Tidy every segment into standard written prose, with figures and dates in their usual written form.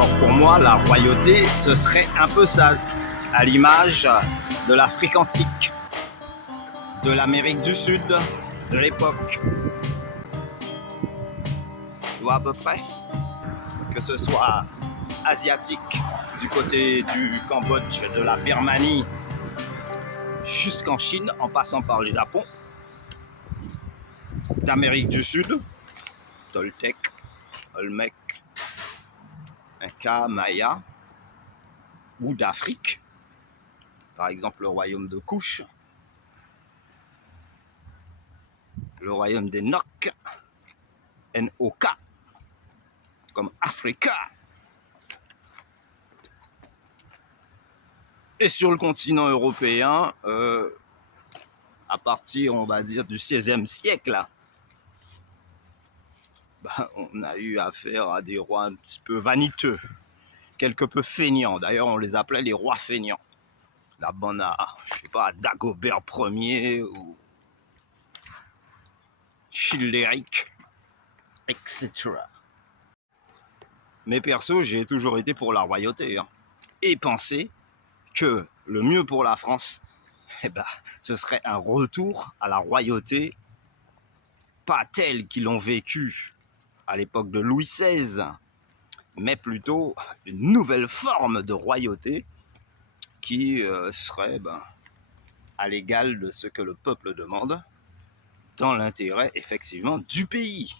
Alors pour moi, la royauté, ce serait un peu ça, à l'image de l'Afrique antique, de l'Amérique du Sud, de l'époque. Tu vois à peu près? Que ce soit asiatique, du côté du Cambodge, de la Birmanie, jusqu'en Chine, en passant par le Japon, d'Amérique du Sud, Toltec, Olmec, Inca, Maya, ou d'Afrique, par exemple le royaume de Kush, le royaume des Nok, N-O-K, comme Africa. Et sur le continent européen, à partir, on va dire, du XVIe siècle, on a eu affaire à des rois un petit peu vaniteux, quelque peu feignants. D'ailleurs, on les appelait les rois feignants. La bonne à, je sais pas, Dagobert Ier ou Childéric, etc. Mais perso, j'ai toujours été pour la royauté, hein, et pensé que le mieux pour la France, ce serait un retour à la royauté, pas telle qu'ils l'ont vécu à l'époque de Louis XVI, mais plutôt une nouvelle forme de royauté qui serait à l'égal de ce que le peuple demande, dans l'intérêt effectivement du pays.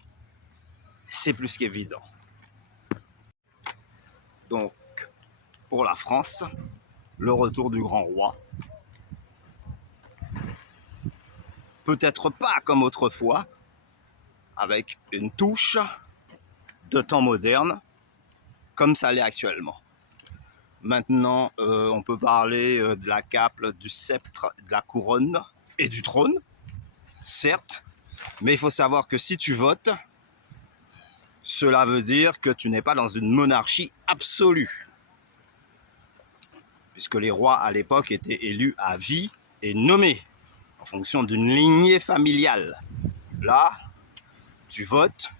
C'est plus qu'évident. Donc, pour la France, le retour du grand roi. Peut-être pas comme autrefois, avec une touche de temps moderne, comme ça l'est actuellement. Maintenant, on peut parler de la cape, du sceptre, de la couronne et du trône, certes, mais il faut savoir que si tu votes, cela veut dire que tu n'es pas dans une monarchie absolue, puisque les rois à l'époque étaient élus à vie et nommés en fonction d'une lignée familiale. Là, tu votes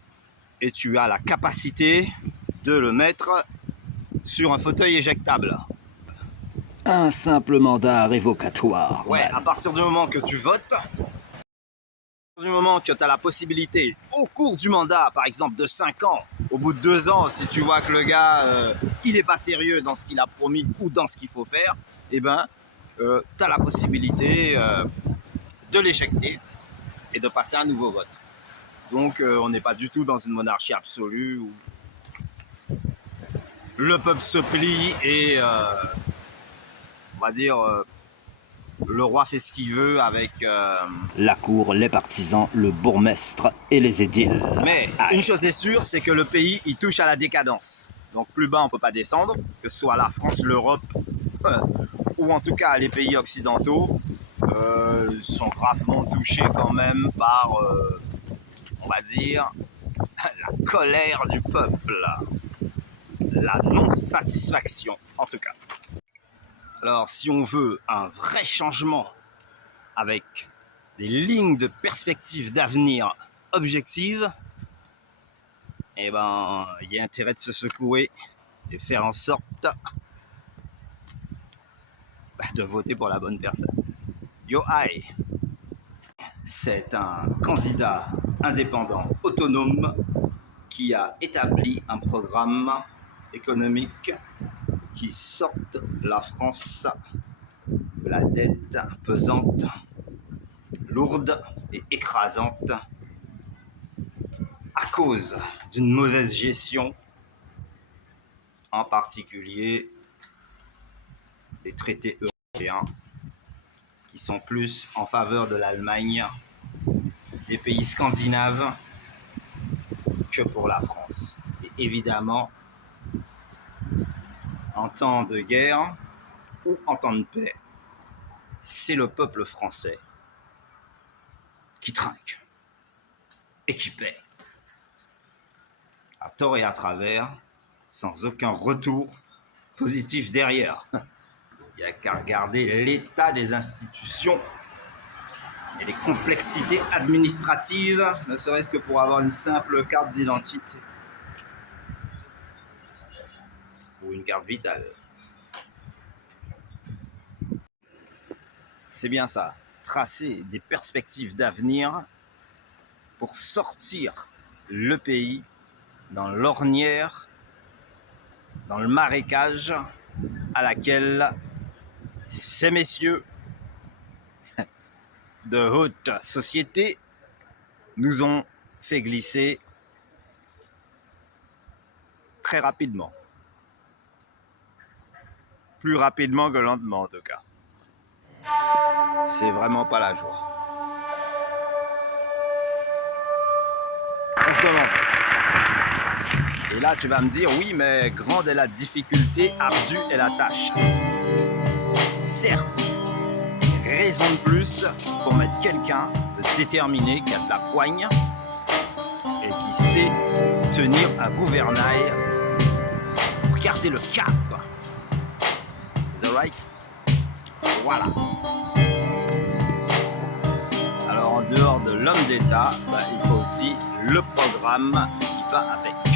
et tu as la capacité de le mettre sur un fauteuil éjectable. Un simple mandat révocatoire. Ouais, à partir du moment que tu votes, du moment que tu as la possibilité, au cours du mandat, par exemple de 5 ans, au bout de 2 ans, si tu vois que le gars, il n'est pas sérieux dans ce qu'il a promis ou dans ce qu'il faut faire, tu as la possibilité de l'éjecter et de passer un nouveau vote. Donc on n'est pas du tout dans une monarchie absolue où le peuple se plie et on va dire le roi fait ce qu'il veut avec la cour, les partisans, le bourgmestre et les édiles. Mais une chose est sûre, c'est que le pays il touche à la décadence. Donc plus bas on peut pas descendre, que ce soit la France, l'Europe ou en tout cas les pays occidentaux sont gravement touchés quand même par on va dire la colère du peuple, la non-satisfaction en tout cas. Alors si on veut un vrai changement avec des lignes de perspective d'avenir objectives, il y a intérêt de se secouer et faire en sorte de voter pour la bonne personne. Yoaï, c'est un candidat indépendant autonome qui a établi un programme économique qui sorte la France de la dette pesante, lourde et écrasante à cause d'une mauvaise gestion, en particulier des traités européens qui sont plus en faveur de l'Allemagne, des pays scandinaves que pour la France. Et évidemment, en temps de guerre ou en temps de paix, c'est le peuple français qui trinque et qui paie. À tort et à travers, sans aucun retour positif derrière. Il n'y a qu'à regarder l'état des institutions et les complexités administratives, ne serait-ce que pour avoir une simple carte d'identité. ou une carte vitale. C'est bien ça, tracer des perspectives d'avenir pour sortir le pays dans l'ornière, dans le marécage à laquelle ces messieurs de haute société nous ont fait glisser très rapidement. Plus rapidement que lentement en tout cas. C'est vraiment pas la joie. On se demande. Et là tu vas me dire, oui mais grande est la difficulté, ardue est la tâche. Certes, raison de plus pour mettre quelqu'un de déterminé, qui a de la poigne et qui sait tenir un gouvernail pour garder le cap. Is that right? Voilà. Alors en dehors de l'homme d'État, il faut aussi le programme qui va avec.